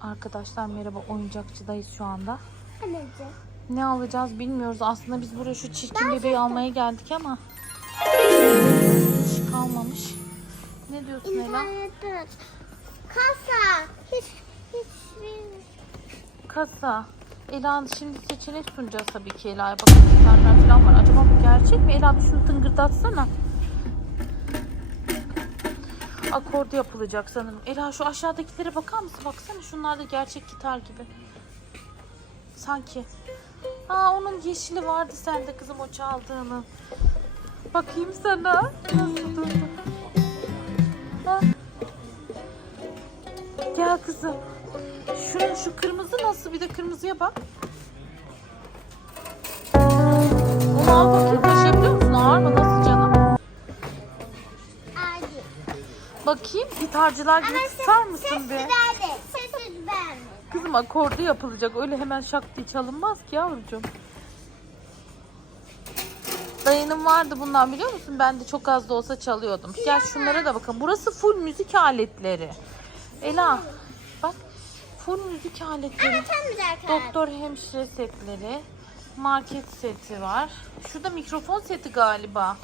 Arkadaşlar merhaba oyuncakçıdayız şu anda. Anneciğim. Ne alacağız bilmiyoruz. Aslında biz buraya şu çirkin bebeği almaya geldik ama hiç kalmamış. Ne diyorsun Ela? Kasa. Hiç. Kasa. Ela şimdi seçenek sunacağız tabii ki Ela'ya. Bakın gitarlar falan var. Acaba bu gerçek mi? Ela şunu tıngırdatsana. Akordu yapılacak sanırım. Ela şu aşağıdakilere bakar mısın? Baksana şunlar da gerçek gitar gibi. Sanki. Aa onun yeşili vardı sende kızım o çaldığının. Bakayım sana. Nasıl durdu? Ha? Gel kızım. Şu, şu kırmızı nasıl? Bir de kırmızıya bak. Onu bakayım. Bakayım. Gitarcılar gibi tutar mısın be? Sessiz. Kızım akordu yapılacak. Öyle hemen şak diye çalınmaz ki yavrucuğum. Dayının vardı bundan biliyor musun? Ben de çok az da olsa çalıyordum. Gel şunlara da bakın. Burası full müzik aletleri. Ela bak full müzik aletleri. Ama tam güzel karar. Doktor hemşire setleri. Market seti var. Şurada mikrofon seti galiba.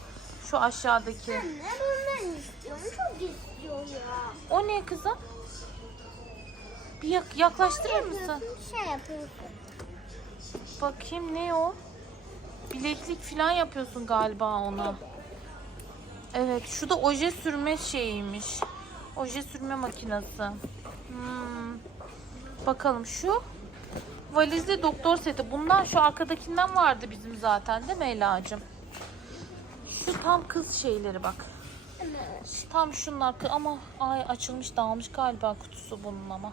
Şu aşağıdaki. Anne bundan istiyorum. Çok istiyorum ya. O ne kızım? Bir yak- yaklaştırır mısın? Şey yapıyorsun. Bakayım ne o? Bileklik falan yapıyorsun galiba ona. Evet, şu da oje sürme şeyiymiş. Oje sürme makinesi. Hmm. Bakalım şu valizli doktor seti. Bundan şu arkadakinden vardı bizim zaten değil mi Ela'cığım? Şu tam kız şeyleri bak. Şu Tam şunlar ama ay açılmış dağılmış galiba kutusu bunun ama.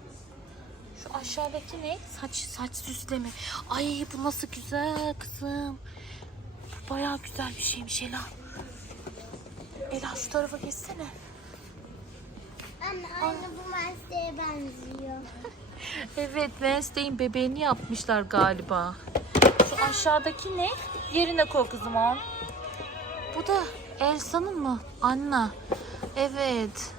Şu aşağıdaki ne? Saç saç süsleme. Ay bu nasıl güzel kızım. Bu bayağı güzel bir şeymiş Ela. Ela şu tarafa geçsene. Anne aynı bu mesleğe benziyor. Evet Wednesday'in bebeğini yapmışlar galiba. Şu aşağıdaki ne? Yerine koy kızım o. Bu da Elsa'nın mı? Anna. Evet.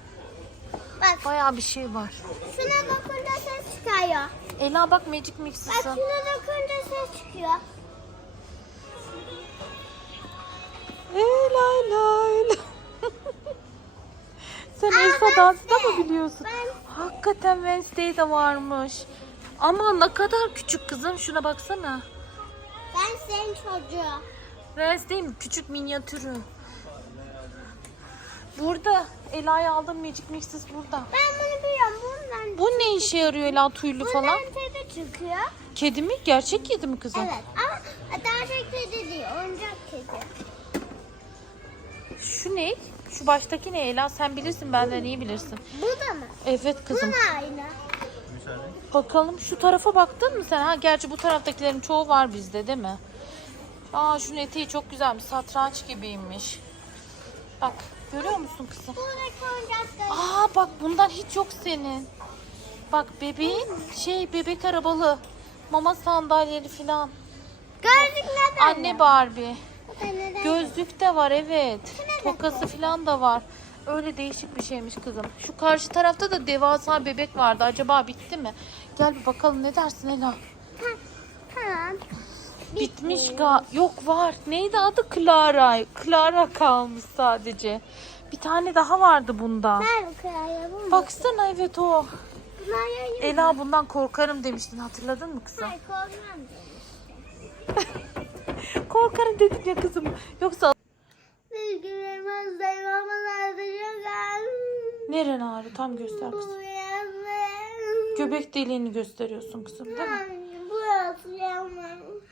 Bak Bayağı bir şey var. şuna bakınca ses çıkıyor. Ela bak Magic Bak Mix'isi. şuna bakınca ses çıkıyor. Ela Ela Ela. Sen Elsa dansı da mı biliyorsun? Ben Hakikaten Wednesday de varmış. Ama ne kadar küçük kızım. Şuna baksana. ben senin çocuğu. Wednesday'in küçük minyatürü. Burada. Ela'ya aldım Magic Mixes burada. Ben bunu biliyorum. Bundan Bu ne işe yarıyor Ela tüylü falan? bundan tadı çıkıyor. Kedi mi? Gerçek kedi mi kızım? Evet ama gerçek kedi değil. Oyuncak kedi. Şu ne? Şu baştaki ne Ela? Sen bilirsin benden iyi bilirsin. Bu da mı? Evet Bu kızım. da aynı. Bakalım şu tarafa baktın mı sen? Ha gerçi bu taraftakilerin çoğu var bizde değil mi? Aa şunun eteği çok güzelmiş. Satranç gibiymiş. Bak görüyor musun kızım? Aa bak bundan hiç yok senin. Bak bebeğin şey bebek arabalı. Mama sandalyeleri falan. Gördük neden? Anne Barbie. Gözlük de var evet. Tokası falan da var. Öyle değişik bir şeymiş kızım. Şu karşı tarafta da devasa bebek vardı. Acaba bitti mi? Gel bir bakalım ne dersin Ela? Bitmiş ga yok var. Neydi adı Clara? Clara kalmış sadece. Bir tane daha vardı bunda. Bu mu? Baksana evet o. Yayın. Ela bundan korkarım demiştin hatırladın mı kızım? Hayır korkmam. Korkarım dedim ya kızım. Yoksa neren ağrı tam göster kızım. Göbek deliğini gösteriyorsun kızım değil mi? Burası yanmış.